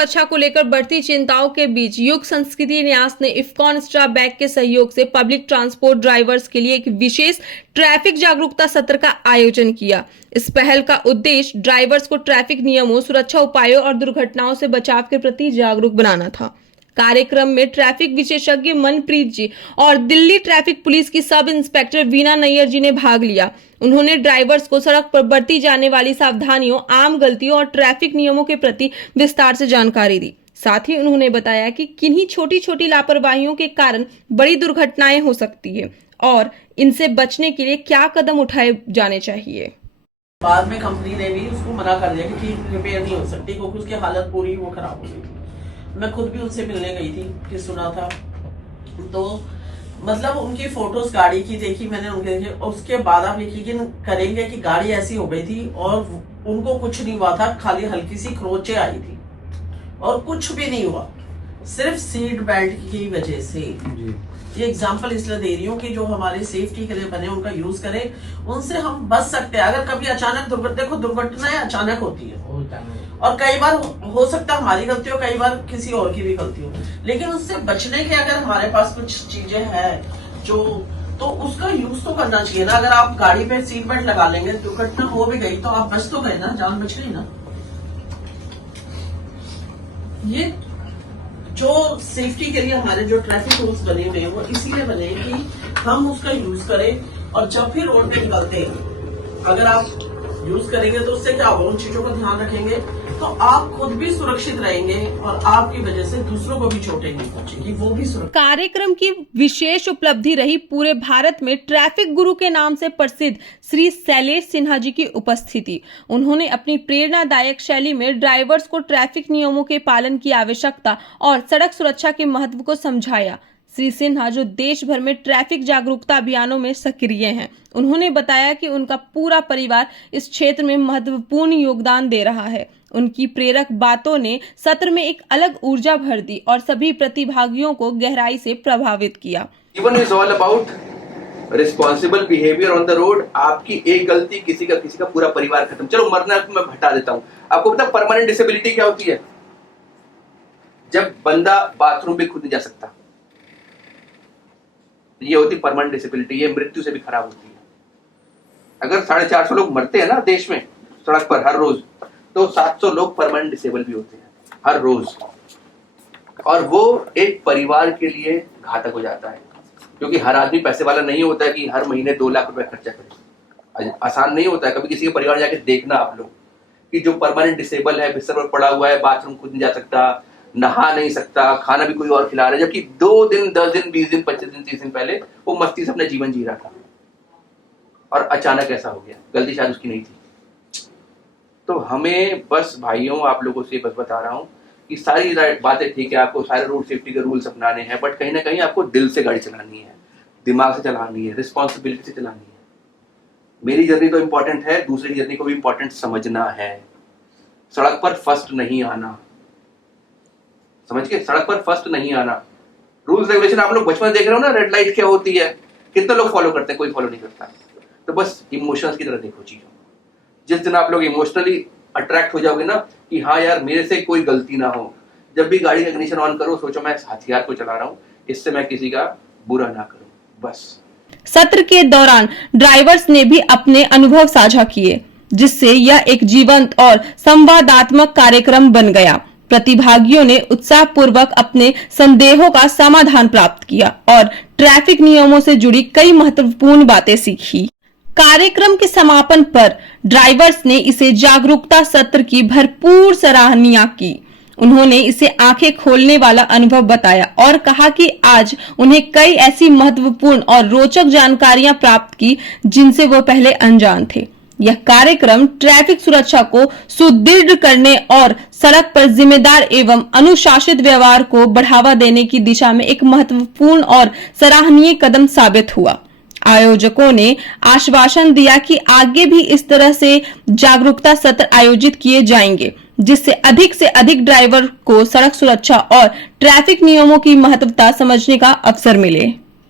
सुरक्षा को लेकर बढ़ती चिंताओं के बीच युग संस्कृति न्यास ने इफ्कॉन स्ट्रा बैग के सहयोग से पब्लिक ट्रांसपोर्ट ड्राइवर्स के लिए एक विशेष ट्रैफिक जागरूकता सत्र का आयोजन किया। इस पहल का उद्देश्य ड्राइवर्स को ट्रैफिक नियमों, सुरक्षा उपायों और दुर्घटनाओं से बचाव के प्रति जागरूक बनाना था। कार्यक्रम में ट्रैफिक विशेषज्ञ मनप्रीत जी और दिल्ली ट्रैफिक पुलिस की सब इंस्पेक्टर वीना नैयर जी ने भाग लिया। उन्होंने ड्राइवर्स को सड़क पर बरती जाने वाली सावधानियों, आम गलतियों और ट्रैफिक नियमों के प्रति विस्तार से जानकारी दी। साथ ही उन्होंने बताया कि किन्हीं छोटी छोटी लापरवाहियों के कारण बड़ी दुर्घटनाएं हो सकती है और इनसे बचने के लिए क्या कदम उठाए जाने चाहिए। बाद में कंपनी ने भी उसको मना कर दिया कि ठीक रिपेयर नहीं हो सकती क्योंकि उसकी हालत पूरी वो खराब हो गई। मैं खुद भी उनसे मिलने गई थी कि सुना था, तो मतलब उनकी फोटोज गाड़ी की देखी मैंने, उनके देखे। उसके बाद आप यकीन करेंगे कि गाड़ी ऐसी हो गई थी और उनको कुछ नहीं हुआ था, खाली हल्की सी खरोंचें आई थी और कुछ भी नहीं हुआ, सिर्फ सीट बेल्ट की वजह से। ये एग्जांपल इसलिए दे रही हूँ कि जो हमारे सेफ्टी के लिए बने उनका यूज करें, उनसे हम बच सकते हैं। अगर कभी अचानक दुर्घटनाएं अचानक होती है और कई बार हो सकता है हमारी गलती हो, कई बार किसी और की भी गलती हो, लेकिन उससे बचने के अगर हमारे पास कुछ चीजें हैं जो, तो उसका यूज तो करना चाहिए ना। अगर आप गाड़ी पे सीट बेल्ट लगा लेंगे, दुर्घटना हो भी गई तो आप बच तो गए ना, जान बच गई ना। ये जो सेफ्टी के लिए हमारे जो ट्रैफिक रूल्स बने हुए हैं वो इसीलिए बने हैं कि हम उसका यूज करें और जब भी रोड पे निकलते हैं अगर आप यूज करेंगे तो उससे क्या होगा, उन चीजों का ध्यान रखेंगे तो आप खुद भी सुरक्षित रहेंगे और आपकी वजह से दूसरों को भी चोटें नहीं पहुंचेगी, वो भी सुरक्षित। कार्यक्रम की विशेष उपलब्धि रही पूरे भारत में ट्रैफिक गुरु के नाम से प्रसिद्ध श्री शैलेश सिन्हा जी की उपस्थिति। उन्होंने अपनी प्रेरणादायक शैली में ड्राइवर्स को ट्रैफिक नियमों के पालन की आवश्यकता और सड़क सुरक्षा के महत्व को समझाया। श्री सिन्हा जो देश भर में ट्रैफिक जागरूकता अभियानों में सक्रिय हैं, उन्होंने बताया कि उनका पूरा परिवार इस क्षेत्र में महत्वपूर्ण योगदान दे रहा है। उनकी प्रेरक बातों ने सत्र में एक अलग ऊर्जा भर दी और सभी प्रतिभागियों को गहराई से प्रभावित किया। जीवन is all about responsible behaviour on the road. आपकी एक गलती किसी का पूरा परिवार खत्म। चलो मरना मैं हटा देता हूँ। आपको पता परमानेंट डिसेबिलिटी क्या होती है? जब बंदा बाथरूम पे खुद नहीं जा सकता, ये होती परमानेंट डिसेबिलिटी। ये मृत्यु से भी खराब होती है। अगर 450 लोग मरते हैं ना देश में सड़क पर हर रोज, तो 700 लोग परमानेंट डिसेबल भी होते हैं हर रोज, और वो एक परिवार के लिए घातक हो जाता है क्योंकि हर आदमी पैसे वाला नहीं होता है कि हर महीने 2 लाख रुपए खर्चा करे। आसान नहीं होता है। कभी किसी के परिवार जाके देखना आप लोग कि जो परमानेंट डिसेबल है, बिस्तर पर पड़ा हुआ है, बाथरूम खुद नहीं जा सकता, नहा नहीं सकता, खाना भी कोई और खिला रहा है, जबकि 2 दिन 10 दिन 20 दिन 25 दिन 30 दिन पहले वो मस्ती से अपना जीवन जी रहा था और अचानक ऐसा हो गया। गलती शायद उसकी नहीं थी। तो हमें बस भाइयों, आप लोगों से बस बता रहा हूं कि सारी बातें ठीक है, आपको सारे रोड सेफ्टी के रूल्स अपनाने हैं, बट कहीं ना कहीं आपको दिल से गाड़ी चलानी है, दिमाग से चलानी है, रिस्पॉन्सिबिलिटी से चलानी है। मेरी जर्नी तो इंपॉर्टेंट है, दूसरी जर्नी को भी इंपॉर्टेंट समझना है। सड़क पर फर्स्ट नहीं आना, समझ के, सड़क पर फर्स्ट नहीं आना। रूल्स रेगुलेशन आप लोग बचपन देख रहे हो ना, रेड लाइट क्या होती है, कितने लोग फॉलो करते हैं? कोई फॉलो नहीं करता। तो बस इमोशंस की तरह देखो चीजों। जिस दिन आप लोग इमोशनली अट्रैक्ट हो जाओगे ना कि हाँ यार मेरे से कोई गलती ना हो, जब भी गाड़ी का इग्निशन ऑन करो सोचो मैं इस हथियार को चला रहा हूँ, इससे मैं किसी का बुरा ना करूं। बस सत्र के दौरान ड्राइवर्स ने भी अपने अनुभव साझा किए, जिससे यह एक जीवंत और संवादात्मक कार्यक्रम बन गया। प्रतिभागियों ने उत्साहपूर्वक अपने संदेहों का समाधान प्राप्त किया और ट्रैफिक नियमों से जुड़ी कई महत्वपूर्ण बातें सीखी। कार्यक्रम के समापन पर ड्राइवर्स ने इसे जागरूकता सत्र की भरपूर सराहनीय की। उन्होंने इसे आंखें खोलने वाला अनुभव बताया और कहा कि आज उन्हें कई ऐसी महत्वपूर्ण और रोचक जानकारियां प्राप्त की जिनसे वो पहले अनजान थे। यह कार्यक्रम ट्रैफिक सुरक्षा को सुदृढ़ करने और सड़क पर जिम्मेदार एवं अनुशासित व्यवहार को बढ़ावा देने की दिशा में एक महत्वपूर्ण और सराहनीय कदम साबित हुआ। आयोजकों ने आश्वासन दिया कि आगे भी इस तरह से जागरूकता सत्र आयोजित किए जाएंगे, जिससे अधिक ड्राइवर को सड़क सुरक्षा और ट्रैफिक नियमों की महत्वता समझने का अवसर मिले।